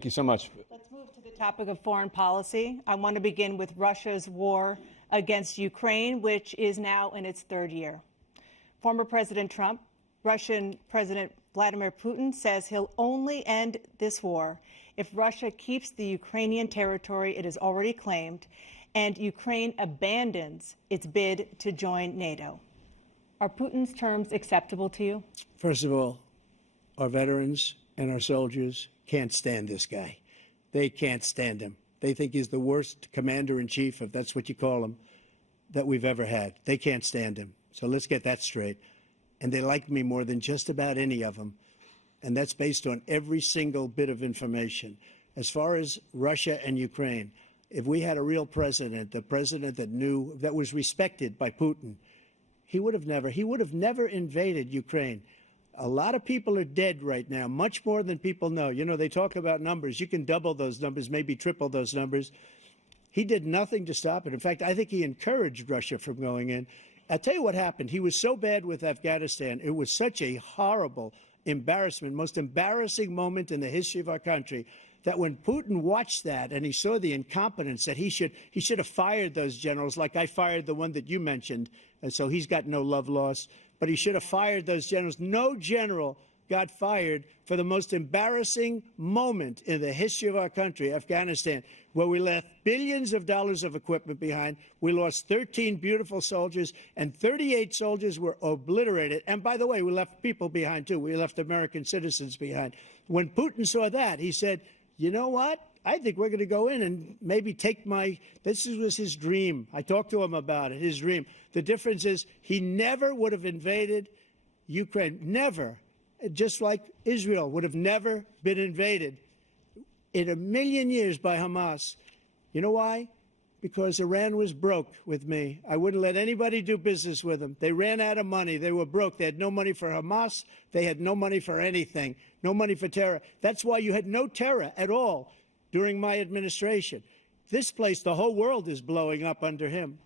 Thank you so much. Let's move to the topic of foreign policy. I want to begin with Russia's war against Ukraine, which is now in its third year. Former President Trump, Russian President Vladimir Putin says he'll only end this war if Russia keeps the Ukrainian territory it has already claimed and Ukraine abandons its bid to join NATO. Are Putin's terms acceptable to you? First of all, our veterans and our soldiers can't stand this guy. They can't stand him. They think he's the worst commander-in-chief, if that's what you call him, that we've ever had. They can't stand him. So let's get that straight. And they like me more than just about any of them. And that's based on every single bit of information. As far as Russia and Ukraine, if we had a real president, the president that knew, that was respected by Putin, he would have never invaded Ukraine. A lot of people are dead right now, much more than people know. You know, they talk about numbers. You can double those numbers, maybe triple those numbers. He did nothing to stop it. In fact, I think he encouraged Russia from going in. I'll tell you what happened. He was so bad with Afghanistan. It was such a horrible embarrassment, most embarrassing moment in the history of our country, that when Putin watched that and he saw the incompetence, that he should have fired those generals, like I fired the one that you mentioned, and so he's got no love lost. But he should have fired those generals. No general got fired for the most embarrassing moment in the history of our country, Afghanistan, where we left billions of dollars of equipment behind. We lost 13 beautiful soldiers, and 38 soldiers were obliterated. And by the way, we left people behind, too. We left American citizens behind. When Putin saw that, he said, you know what? I think we're going to go in and maybe take this was his dream. I talked to him about it, his dream. The difference is he never would have invaded Ukraine, never, just like Israel would have never been invaded in a million years by Hamas. You know why? Because Iran was broke with me. I wouldn't let anybody do business with them. They ran out of money. They were broke. They had no money for Hamas. They had no money for anything, no money for terror. That's why you had no terror at all during my administration. This place, the whole world is blowing up under him.